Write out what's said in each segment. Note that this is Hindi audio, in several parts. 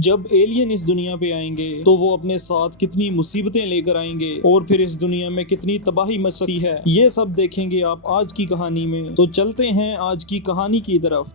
जब एलियन इस दुनिया पे आएंगे तो वो अपने साथ कितनी मुसीबतें लेकर आएंगे और फिर इस दुनिया में कितनी तबाही मच सकती है, ये सब देखेंगे आप आज की कहानी में। तो चलते हैं आज की कहानी की तरफ।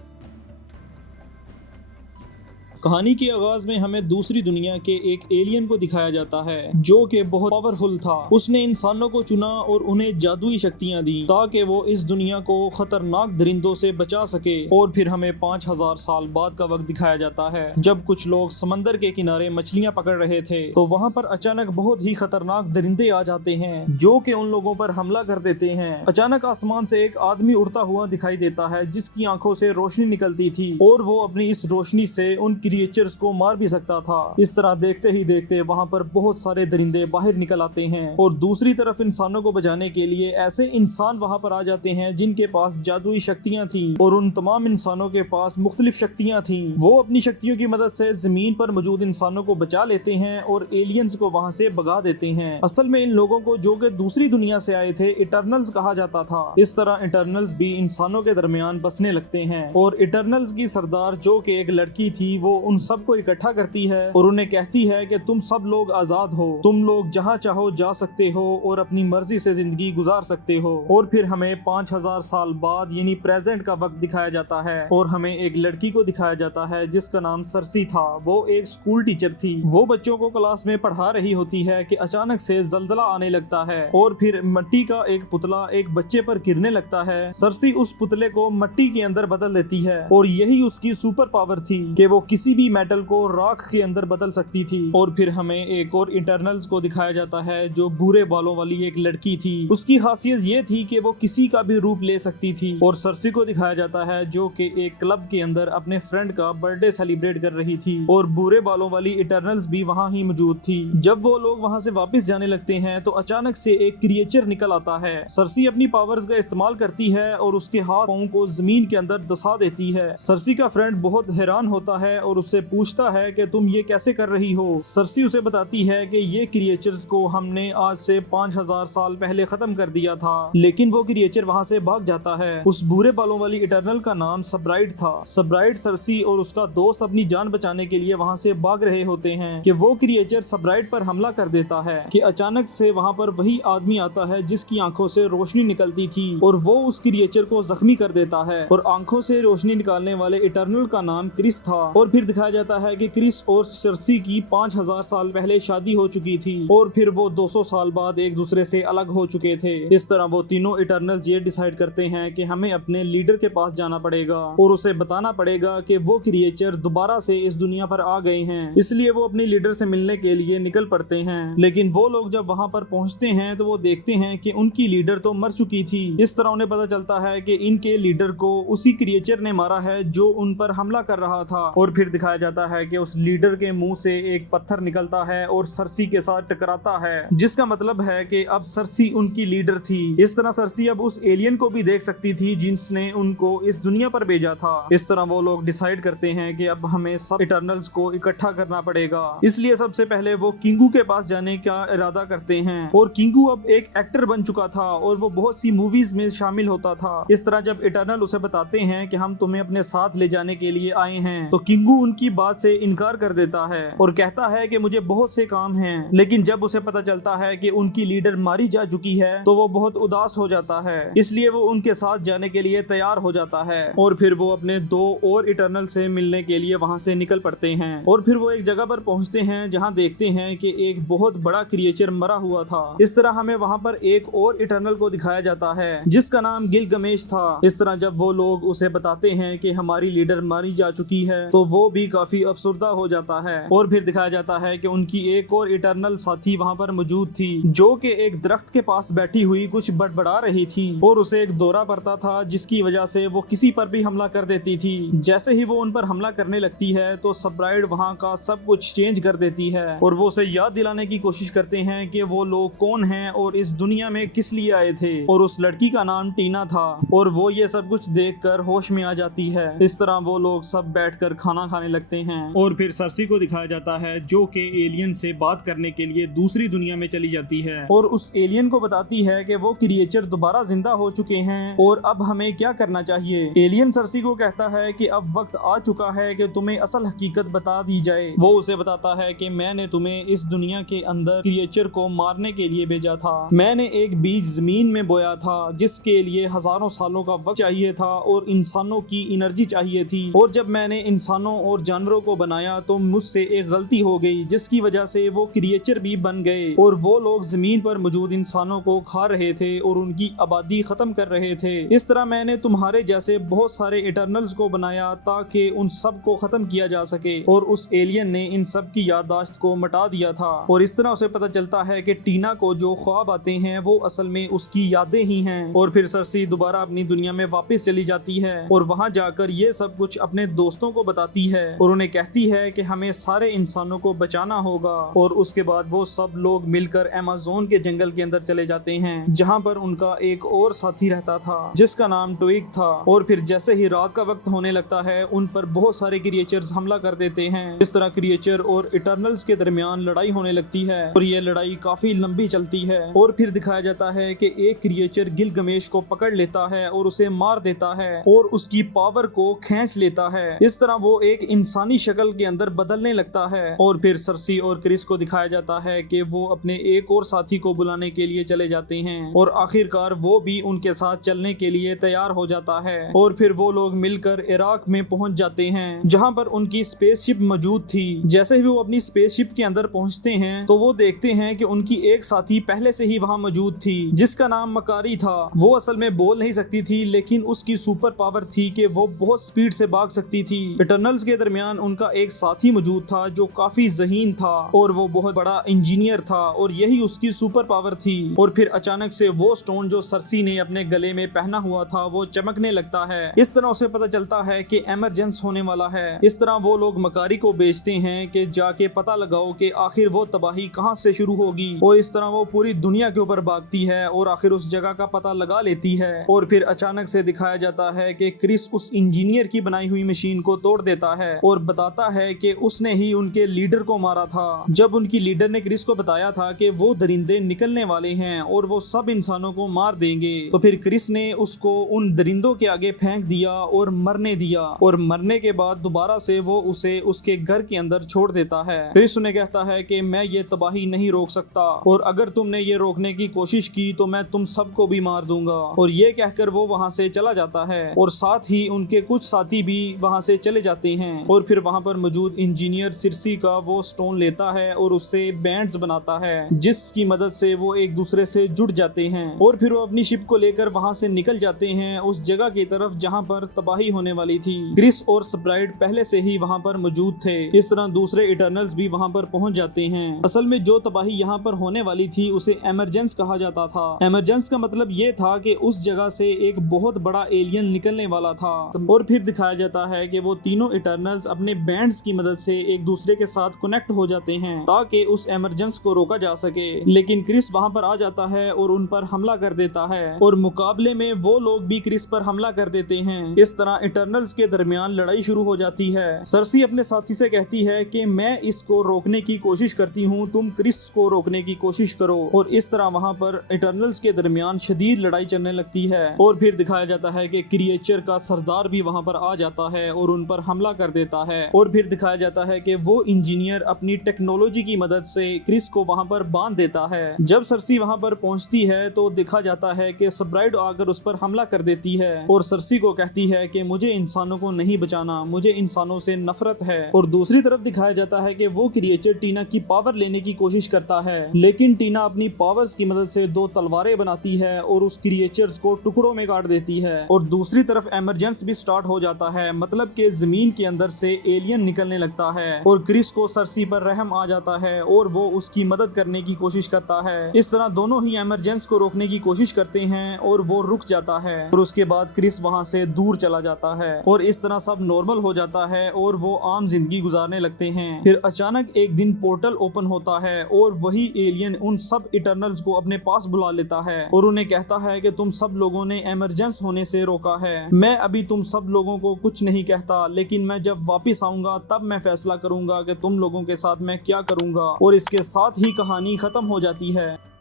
कहानी के आगाज में हमें दूसरी दुनिया के एक एलियन को दिखाया जाता है जो कि बहुत पावरफुल था। उसने इंसानों को चुना और उन्हें जादुई शक्तियां दी ताकि वो इस दुनिया को खतरनाक दरिंदों से बचा सके। और फिर हमें 5000 साल बाद का वक्त दिखाया जाता है जब कुछ लोग समंदर के किनारे मछलियां पकड़ रहे थे तो वहाँ पर अचानक बहुत ही खतरनाक दरिंदे आ जाते हैं जो कि उन लोगों पर हमला कर देते हैं। अचानक आसमान से एक आदमी उड़ता हुआ दिखाई देता है जिसकी आंखों से रोशनी निकलती थी और वो अपनी इस रोशनी से उन क्रिएचर्स को मार भी सकता था। इस तरह देखते ही देखते वहाँ पर बहुत सारे दरिंदे बाहर निकल आते हैं और दूसरी तरफ इंसानों को बचाने के लिए ऐसे इंसान वहाँ पर आ जाते हैं जिनके पास जादुई शक्तियाँ थी और उन तमाम इंसानों के पास मुख्तलिफ शक्तियाँ थी। वो अपनी शक्तियों की मदद से जमीन पर मौजूद इंसानों को बचा लेते हैं और एलियंस को वहाँ से भगा देते हैं। असल में इन लोगों को जो कि दूसरी दुनिया से आए थे इटर्नल्स कहा जाता था। इस तरह इटर्नल्स भी इंसानों के दरमियान बसने लगते हैं और इटर्नल्स की सरदार जो कि एक लड़की थी वो उन सबको इकट्ठा करती है और उन्हें कहती है कि तुम सब लोग आजाद हो, तुम लोग जहाँ चाहो जा सकते हो और अपनी मर्जी से जिंदगी गुजार सकते हो। और फिर हमें 5000 साल बाद यानी प्रेजेंट का वक्त दिखाया जाता है और हमें एक लड़की को दिखाया जाता है जिसका नाम सरसी था। वो एक स्कूल टीचर थी। वो बच्चों को क्लास में पढ़ा रही होती है कि अचानक से जलजला आने लगता है और फिर मिट्टी का एक पुतला एक बच्चे पर गिरने लगता है। सरसी उस पुतले को मिट्टी के अंदर बदल देती है और यही उसकी सुपर पावर थी कि वो किसी भी मेटल को राख के अंदर बदल सकती थी। और फिर हमें एक और इंटरनल्स को दिखाया जाता है जो भूरे बालों वाली एक लड़की थी। उसकी खासियत ये थी कि वो किसी का भी रूप ले सकती थी। और सरसी को दिखाया जाता है जो कि एक क्लब के अंदर अपने फ्रेंड का बर्थडे सेलिब्रेट कर रही थी और भूरे बालों वाली इंटरनल्स भी वहाँ ही मौजूद थी। जब वो लोग वहाँ से वापस जाने लगते हैं तो अचानक से एक क्रिएचर निकल आता है। सरसी अपनी पावर्स का इस्तेमाल करती है और उसके हाथ पांव को जमीन के अंदर दसा देती है। सरसी का फ्रेंड बहुत हैरान होता है और उससे पूछता है कि तुम ये कैसे कर रही हो। सरसी उसे बताती है कि ये क्रिएचर्स को हमने आज से 5000 साल पहले खत्म कर दिया था। लेकिन वो क्रिएचर वहाँ से भाग जाता है। उस भूरे बालों वाली इटर्नल का नाम सबराइट था। सबराइट सरसी और उसका दोस्त अपनी जान बचाने के लिए वहाँ से भाग रहे होते हैं कि वो क्रिएचर सबराइट पर हमला कर देता है कि अचानक से वहाँ पर वही आदमी आता है जिसकी आंखों से रोशनी निकलती थी और वो उस क्रिएचर को जख्मी कर देता है। और आंखों से रोशनी निकालने वाले इटर्नल का नाम क्रिस था। और फिर दिखाया जाता है कि क्रिस और सरसी की 5000 साल पहले शादी हो चुकी थी और फिर वो 200 साल बाद एक दूसरे से अलग हो चुके थे। इस तरह वो तीनों इटर्नल्स ये डिसाइड करते हैं कि हमें अपने लीडर के पास जाना पड़ेगा और उसे बताना पड़ेगा कि वो क्रिएचर दोबारा से इस दुनिया पर आ गए हैं। इसलिए वो अपने लीडर से मिलने के लिए निकल पड़ते हैं। लेकिन वो लोग जब वहाँ पर पहुँचते हैं तो वो देखते हैं कि उनकी लीडर तो मर चुकी थी। इस तरह उन्हें पता चलता है कि इनके लीडर को उसी क्रिएचर ने मारा है जो उन पर हमला कर रहा था। और फिर दिखाया जाता है कि उस लीडर के मुंह से एक पत्थर निकलता है और सरसी के साथ टकराता है जिसका मतलब है कि अब सरसी उनकी लीडर थी। इस तरह सरसी अब उस एलियन को भी देख सकती थी जिसने उनको इस दुनिया पर भेजा था। इस तरह वो लोग डिसाइड करते हैं कि अब हमें सब इटर्नल्स को इकट्ठा करना पड़ेगा। इसलिए सबसे पहले वो किंगू के पास जाने का इरादा करते हैं। और किंगू अब एक एक्टर बन चुका था और वो बहुत सी मूवीज में शामिल होता था। इस तरह जब इटर्नल उसे बताते हैं कि हम तुम्हें अपने साथ ले जाने के लिए आए हैं तो किंगू उनकी बात से इनकार कर देता है और कहता है कि मुझे बहुत से काम हैं। लेकिन जब उसे पता चलता है कि उनकी लीडर मारी जा चुकी है तो वो बहुत उदास हो जाता है। इसलिए वो उनके साथ जाने के लिए तैयार हो जाता है और फिर वो अपने 2 और इटर्नल से मिलने के लिए वहाँ से निकल पड़ते हैं। और फिर वो एक जगह पर पहुँचते हैं जहाँ देखते हैं कि एक बहुत बड़ा क्रिएचर मरा हुआ था। इस तरह हमें वहाँ पर एक और इटर्नल को दिखाया जाता है जिसका नाम गिलगमेश था। इस तरह जब वो लोग उसे बताते हैं कि हमारी लीडर मारी जा चुकी है तो वो भी काफी अफसुर्दा हो जाता है। और फिर दिखाया जाता है कि उनकी एक और इटर्नल साथी वहाँ पर मौजूद थी जो कि एक दरख्त के पास बैठी हुई कुछ बड़बड़ा रही थी और उसे एक दौरा पड़ता था जिसकी वजह से वो किसी पर भी हमला कर देती थी। जैसे ही वो उन पर हमला करने लगती है तो सबराइड वहाँ का सब कुछ चेंज कर देती है और वो उसे याद दिलाने की कोशिश करते हैं कि वो लोग कौन हैं और इस दुनिया में किस लिए आए थे। और उस लड़की का नाम टीना था और वो ये सब कुछ देखकर होश में आ जाती है। इस तरह वो लोग सब बैठकर खाना खाने बुलाने लगते हैं और फिर सरसी को दिखाया जाता है जो कि एलियन से बात करने के लिए दूसरी दुनिया में चली जाती है और उस एलियन को बताती है कि वो क्रिएचर दोबारा जिंदा हो चुके हैं और अब हमें क्या करना चाहिए। एलियन सरसी को कहता है कि अब वक्त आ चुका है कि तुम्हें असल हकीकत बता दी जाए। वो उसे बताता है कि मैंने तुम्हें इस दुनिया के अंदर क्रिएचर को मारने के लिए भेजा था। मैंने एक बीज जमीन में बोया था जिसके लिए हजारों सालों का वक्त चाहिए था और इंसानों की एनर्जी चाहिए थी, और जब मैंने इंसानों और जानवरों को बनाया तो मुझसे एक गलती हो गई जिसकी वजह से वो क्रिएचर भी बन गए और वो लोग जमीन पर मौजूद इंसानों को खा रहे थे और उनकी आबादी खत्म कर रहे थे। इस तरह मैंने तुम्हारे जैसे बहुत सारे इटर्नल्स को बनाया ताकि उन सब को खत्म किया जा सके, और उस एलियन ने इन सब की याददाश्त को मिटा दिया था। और इस तरह उसे पता चलता है कि टीना को जो ख्वाब आते हैं वो असल में उसकी यादें ही हैं। और फिर सरसी दोबारा अपनी दुनिया में वापस चली जाती है और वहां जाकर ये सब कुछ अपने दोस्तों को बताती है और उन्हें कहती है कि हमें सारे इंसानों को बचाना होगा। और उसके बाद वो सब लोग मिलकर अमेज़न के जंगल के अंदर चले जाते हैं जहां पर उनका एक और साथी रहता था जिसका नाम ट्विग था। और फिर जैसे ही रात का वक्त होने लगता है उन पर बहुत सारे क्रिएचर्स हमला कर देते हैं। इस तरह क्रिएचर और इटर्नल्स के दरमियान लड़ाई होने लगती है और ये लड़ाई काफी लंबी चलती है। और फिर दिखाया जाता है कि एक क्रिएचर गिलगमेश को पकड़ लेता है और उसे मार देता है और उसकी पावर को खींच लेता है। इस तरह वो एक इंसानी शक्ल के अंदर बदलने लगता है। और फिर सरसी और क्रिस को दिखाया जाता है कि वो अपने एक और साथी को बुलाने के लिए चले जाते हैं और आखिरकार वो भी उनके साथ चलने के लिए तैयार हो जाता है। और फिर वो लोग मिलकर इराक में पहुंच जाते हैं जहां पर उनकी स्पेसशिप मौजूद थी। जैसे ही वो अपनी स्पेसशिप के अंदर पहुंचते हैं तो वो देखते हैं कि उनकी एक साथी पहले से ही वहां मौजूद थी जिसका नाम मकारी था। वो असल में बोल नहीं सकती थी लेकिन उसकी सुपर पावर थी कि वो बहुत स्पीड से भाग सकती थी। इटर्नल्स के दरमियान उनका एक साथी मौजूद था जो काफी ज़हीन था और वो बहुत बड़ा इंजीनियर था और यही उसकी सुपर पावर थी। और फिर अचानक से वो स्टोन जो सरसी ने अपने गले में पहना हुआ था वो चमकने लगता है। इस तरह उसे पता चलता है कि इमरजेंस होने वाला है। इस तरह वो लोग मकारी को बेचते हैं कि जाके पता लगाओ कि आखिर वो तबाही कहां से शुरू होगी। और इस तरह वो पूरी दुनिया के ऊपर भागती है और आखिर उस जगह का पता लगा लेती है। और फिर अचानक से दिखाया जाता है कि क्रिस उस इंजीनियर की बनाई हुई मशीन को तोड़ देता है और बताता है कि उसने ही उनके लीडर को मारा था। जब उनकी लीडर ने क्रिस को बताया था कि वो दरिंदे निकलने वाले हैं और वो सब इंसानों को मार देंगे, तो फिर क्रिस ने उसको उन दरिंदों के आगे फेंक दिया और मरने दिया। और मरने के बाद दोबारा से वो उसे उसके घर के अंदर छोड़ देता है। क्रिस उन्हें कहता है कि मैं ये तबाही नहीं रोक सकता और अगर तुमने ये रोकने की कोशिश की तो मैं तुम सबको भी मार दूंगा। और ये कहकर वो वहाँ से चला जाता है और साथ ही उनके कुछ साथी भी वहाँ से चले जाते हैं। और फिर वहाँ पर मौजूद इंजीनियर सिरसी का वो स्टोन लेता है और उससे बैंड्स बनाता है जिसकी मदद से वो एक दूसरे से जुड़ जाते हैं। और फिर वो अपनी शिप को लेकर वहाँ से निकल जाते हैं उस जगह की तरफ जहाँ पर तबाही होने वाली थी। क्रिस और स्प्राइट पहले से ही वहाँ पर मौजूद थे। इस तरह दूसरे इटर्नल्स भी वहाँ पर पहुँच जाते हैं। असल में जो तबाही यहाँ पर होने वाली थी उसे एमरजेंस कहा जाता था। एमरजेंस का मतलब ये था कि उस जगह से एक बहुत बड़ा एलियन निकलने वाला था। और फिर दिखाया जाता है कि वो तीनों इटर्नल्स अपने बैंड्स की मदद से एक दूसरे के साथ कनेक्ट हो जाते हैं ताकि उस एमरजेंस को रोका जा सके। लेकिन क्रिस वहाँ पर आ जाता है और उन पर हमला कर देता है और मुकाबले में वो लोग भी क्रिस पर हमला कर देते हैं। इस तरह इटर्नल्स के दरमियान लड़ाई शुरू हो जाती है। सरसी अपने साथी से कहती है कि मैं इसको रोकने की कोशिश करती हूँ, तुम क्रिस को रोकने की कोशिश करो। और इस तरह वहाँ पर इटर्नल्स के दरमियान शदीद लड़ाई चलने लगती है। और फिर दिखाया जाता है कि क्रिएचर का सरदार भी वहाँ पर आ जाता है और उन पर हमला कर देता है। और फिर दिखाया जाता है कि वो इंजीनियर अपनी टेक्नोलॉजी की मदद से क्रिस को वहाँ पर बांध देता है। जब सरसी वहाँ पर पहुँचती है तो दिखा जाता है कि स्प्राइट आकर उस पर हमला कर देती है और सरसी को कहती है कि मुझे इंसानों को नहीं बचाना, मुझे इंसानों से नफरत है। और दूसरी तरफ दिखाया जाता है कि वो क्रिएचर टीना की पावर लेने की कोशिश करता है लेकिन टीना अपनी पावर्स की मदद से 2 तलवारें बनाती है और उस क्रिएचर्स को टुकड़ों में काट देती है। और दूसरी तरफ एमरजेंस भी स्टार्ट हो जाता है, मतलब कि जमीन के अंदर से एलियन निकलने लगता है और क्रिस को सरसी पर रहम आ जाता है और वो उसकी मदद करने की कोशिश करता है। इस तरह दोनों ही एमरजेंस को रोकने की कोशिश करते हैं और वो रुक जाता है और उसके बाद क्रिस वहाँ से दूर चला जाता है और इस तरह सब नॉर्मल हो जाता है और वो आम जिंदगी गुजारने लगते हैं। फिर अचानक एक दिन पोर्टल ओपन होता है और वही एलियन उन सब इटर्नल्स को अपने पास बुला लेता है और उन्हें कहता है कि तुम सब लोगों ने एमरजेंस होने से रोका है। मैं अभी तुम सब लोगों को कुछ नहीं कहता लेकिन मैं जब जब वापस आऊंगा तब मैं फैसला करूंगा कि तुम लोगों के साथ मैं क्या करूंगा। और इसके साथ ही कहानी खत्म हो जाती है।